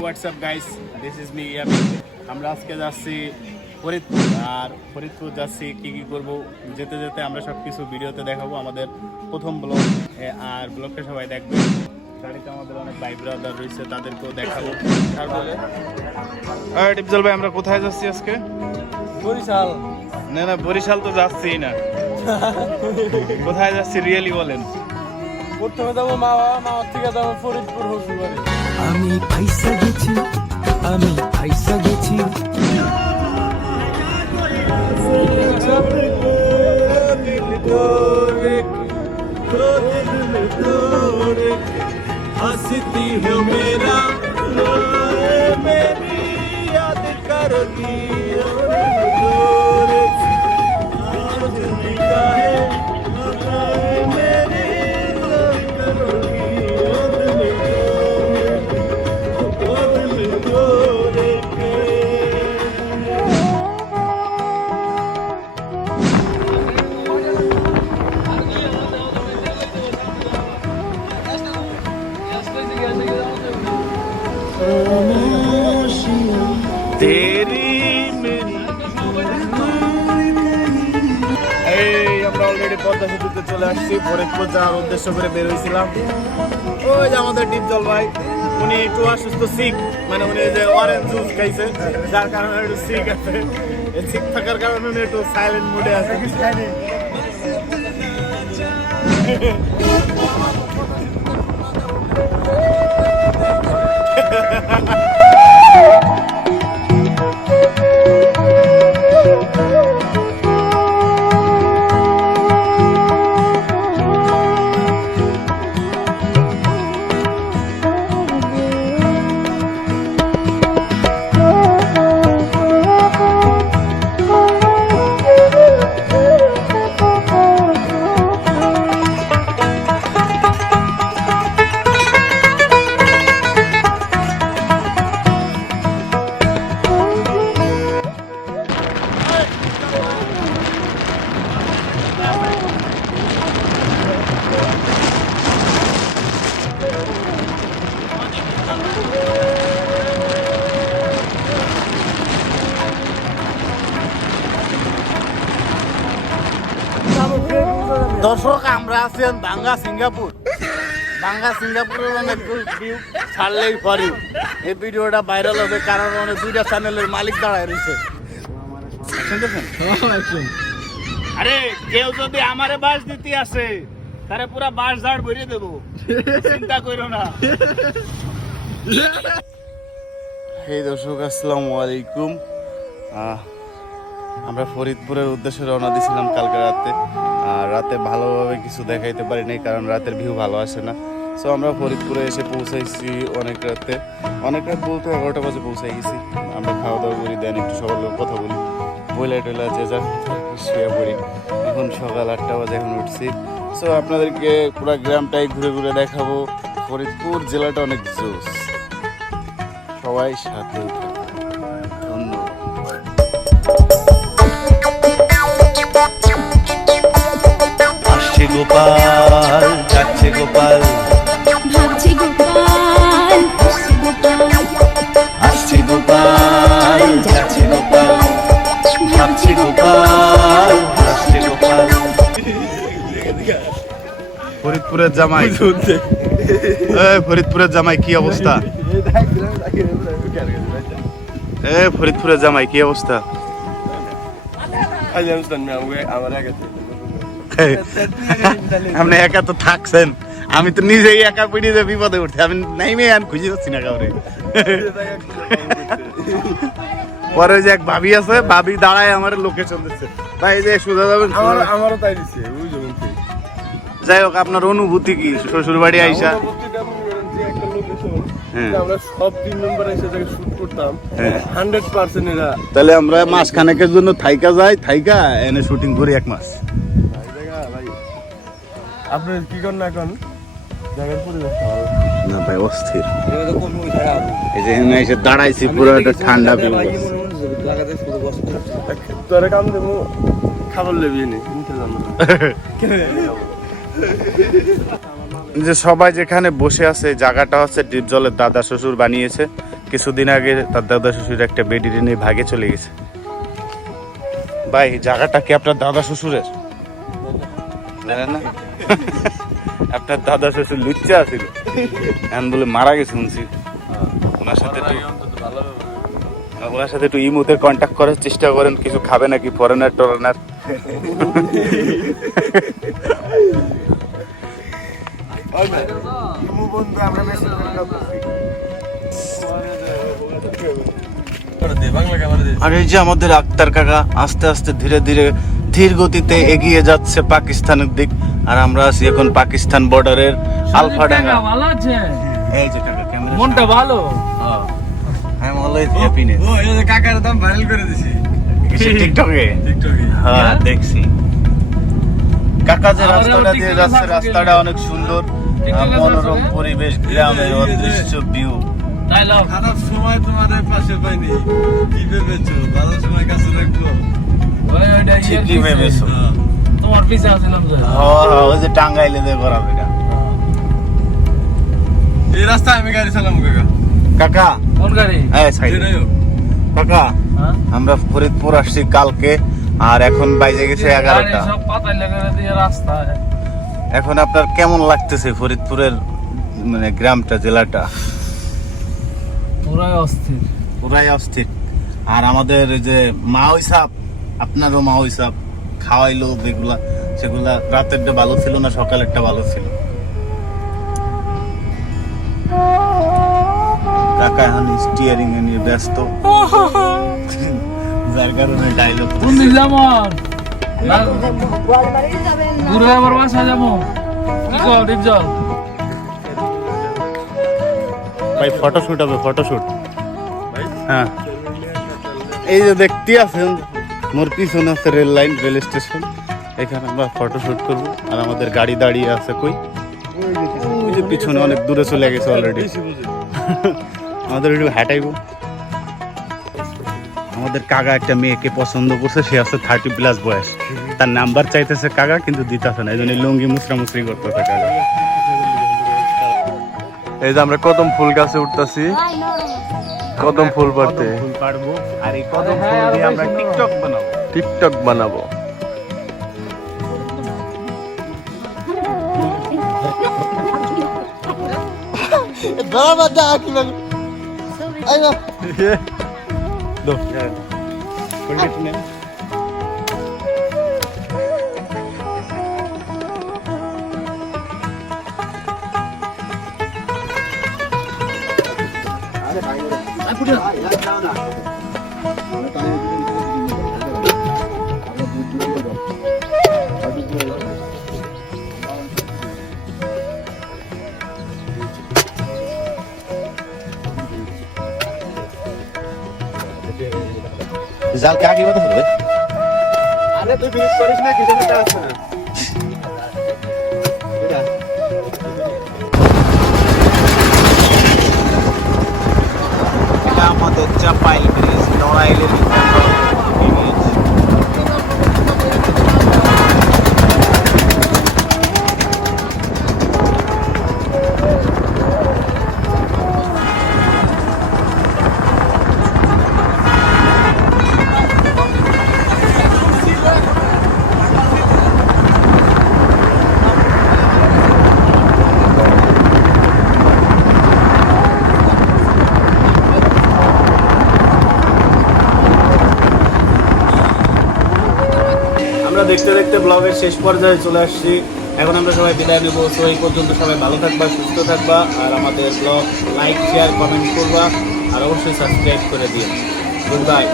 WhatsApp guys, this is me Yamin. আমরা আজকে যাচ্ছি ফরিদপুর, আর ফরিদপুর যাচ্ছি কি করব যেতে যেতে আমরা সব কিছু ভিডিওতে দেখাবো। আমাদের প্রথম ব্লগ, আর ব্লগটা সবাই দেখবে। গাড়িতে আমাদের অনেক ভাই ব্রাদার রয়েছে, তাদেরকেও দেখাবো। তারপরে টিপজল ভাই, আমরা কোথায় যাচ্ছি আজকে? বরিশাল। না বরিশাল তো যাচ্ছিই না। কোথায় যাচ্ছি রিয়েলি বলেন? প্রথমে যাবো মাওয়া থেকে যাবো ফরিদপুর হসুবাড়ি। আমি ফাইসা গেছি, আমি ফাইসা গেছি। हंसती हो मेरा मेरी याद करती आज निगाहे मेरी याद करोगी আমরা অলরেডি পদ্মা সেতুতে চলে আসছি। ফরিদপুর যাওয়ার উদ্দেশ্য করে বের হয়েছিলাম। ওই যে আমাদের ডিপজল ভাই, উনি একটু অসুস্থ, সিক, মানে উনি যে অরেঞ্জ জুস খাইছে, যার কারণে একটু সিক আছে। এই সিক থাকার কারণে উনি একটু সাইলেন্ট মুডে আছে। দর্শক, আমরা আছি বাঙ্গা সিঙ্গাপুর। বাঙ্গা সিঙ্গাপুরের অনেক ভিউ ছাড়লেই পারি। এই ভিডিওটা ভাইরাল হবে, কারণ অনেক দুইটা চ্যানেলের মালিক দাঁড়ায় রয়েছে। আরে কেউ যদি আমারে বাস দিতে আসে, তারে পুরা বাস ঝাড় ভরিয়ে দেবো, চিন্তা করো না। এই দর্শক, আসসালামু আলাইকুম। আমরা ফরিদপুরের উদ্দেশ্যে রওনা দিয়েছিলাম কালকে রাতে। আর রাতে ভালোভাবে কিছু দেখাইতে পারি নাই, কারণ রাতের ভিউ ভালো আসে না। সো আমরা ফরিদপুরে এসে পৌঁছাইছি অনেক রাত বলতে 11টা বাজে পৌঁছাই গেছি। আমরা খাওয়া দাওয়া করি, দেন একটু সবার লোক কথা বলি, বইলা টইলা যে যার শুয়ে পড়ি। এখন সকাল 8টা বাজে, এখন উঠছি। সো আপনাদেরকে পুরো গ্রামটাই ঘুরে ঘুরে দেখাবো। ফরিদপুর জেলাটা অনেক জোস, সবাই সাথে গোপাল যাচ্ছে গোপাল, ভাবছি গোপাল, আসছে গোপাল যাচ্ছে গোপাল, ভাবছি গোপাল, আসছে গোপাল। ফরিদপুরের জামাই, ফরিদপুরের জামাই কি অবস্থা? ফরিদপুরের জামাই কি অবস্থা? আপনি একা তো থাকছেন, আমি তো নিজেই একা পিড়িয়ে যে বিপদে উঠতে, আমি নাইমে আমি খুঁজে পাচ্ছি না কাউরে। পরে যে এক ভাবি আছে, ভাবি দাঁড়ায় আমার লোকেশন দিচ্ছে, ভাই যে সোজা যাবেন। আমারও তাই দিচ্ছে। যাই হোক, আপনার অনুভূতি কি শ্বশুর বাড়ি আইসা? আমরা সব 3 নম্বর এসে জায়গায় শুট করতাম, 100% এরা। তাহলে আমরা মাস খানেকের জন্য থাইকা যাই, থাইকা এনে শুটিং করি 1 মাস। ভাই আপনি কি করেন না এখন? জায়গার পরিবেশ ভালো না ভাই, অস্থির। এই যে এখানে এসে দাঁড়াইছি, পুরো একটা ঠান্ডা ফিল করছে। তোরে কাম দেবো, খাবার লেবি নি যে সবাই যেখানে বসে আছে, জায়গাটা হচ্ছে ডিপজলের দাদা শ্বশুর বানিয়েছে। কিছুদিন আগে তার দাদা শ্বশুর একটা বেডিরে নিয়ে ভাগে চলে গেছে। ভাই জায়গাটা কি আপনার দাদা শ্বশুরের? জানেন না? আপনার দাদা শ্বশুর লুচ্চা ছিল, এখন বলে মারা গেছে শুনছি। ওনার সাথে একটু ইমুতে কন্ট্যাক্ট করার চেষ্টা করেন, কিছু খাবে নাকি ফরেনার টরেনার। আর এই যে আমাদের আক্তার কাকা আস্তে আস্তে ধীরে ধীরে ধীর গতিতে এগিয়ে যাচ্ছে পাকিস্তানের দিক, আর আমরা আছি এখন পাকিস্তান বর্ডারের আলফাডাঙ্গা। ভালো আছে, এই যে কাকা ক্যামেরা, মনটা ভালো। I am always happiness. ও এই যে কাকার দাম ভাইরাল করে দিছি টিকটকে। হ্যাঁ দেখছি কাকা যে রাস্তাটা দিয়ে যাচ্ছে, রাস্তাটা অনেক সুন্দর, মনোরম পরিবেশ, গ্রামের অদৃশ্য ভিউ। ডায়লগ খারাপ সময় তোমাদের পাশে পাইনি, কি ভেবেছো ভালো সময় কাছে রাখবো? ঠিকই ভেবেছো। তোমার পিছে আছিলাম যে। ওই যে টাঙ্গাইলে যে করা এটা। এই রাস্তায় আমি গাড়ি চালাম কাকা। কাকা কোন গাড়ি? এই সাইড যেটাই হোক। কাকা হ্যাঁ? আমরা ফরিদপুর আসছি কালকে, আর এখন বাইজে গেছে 11টা। গাড়ি সব পাতায় লেগে দিয়ে রাস্তায়। এখন আপনার কেমন লাগতেছে ফরিদপুরের মানে গ্রামটা, জেলাটা? পুরাই অস্থির। পুরাই অস্থির। আর আমাদের এই যে মাওই সাপ, আপনারও মাওই সাপ খাওয়াইলো যেগুলা, সেগুলা রাতেরটা ভালো ছিল না, সকালেরটা ভালো ছিল। কাকা এখন স্টিয়ারিং এ নিয়ে ব্যস্ত, যার কারণে ডায়লগ। কোন দিক যাবো? ঘুরে আবার বাসা যাবো। কি কর ডিপজল? ভাই ফটোশুট হবে, ফটোশুট। হ্যাঁ এই যে দেখতে আছেন মোর পিছনে আছে রেল লাইন, রেল স্টেশন, এখানে আমরা ফটোশুট করব। আর আমাদের গাড়ি দাঁড়িয়ে আছে কই, ওই যে পিছনে অনেক দূরে চলে গেছে অলরেডি। আমাদের একটু হাঁটাইবো। আমাদের কাকা একটা মেয়েকে পছন্দ করছে, সে আছে 30+ বয়স, তার নাম্বার চাইতেছে কাকা, কিন্তু দিতেছে না, এই জন্য লুঙ্গি মুসরামুসরি করতেছে কাকা। এই যে আমরা কদম ফুল গাছে উঠতাছি, কদম ফুল পাড়তে, ফুল পাড়বো, আর এই কদম ফুল দিয়ে আমরা টিকটক বানাবো। টিকটক বানাবো। জাল কে আগে কথা হবে? আরে তুই ফিনিশ করিস না, কিছু একটা আছে না। এটা আমাদের চাপাইল ব্রিজ, নড়াইলের ব্রিজ। আমরা দেখতে দেখতে ব্লগের শেষ পর্যায়ে চলে আসছি, এখন আমরা সবাই বিদায় নেবো। তো এই পর্যন্ত সবাই ভালো থাকবা, সুস্থ থাকবা, আর আমাদের ব্লগ লাইক, শেয়ার, কমেন্ট করবা, আর অবশ্যই সাবস্ক্রাইব করে দিও। Good bye.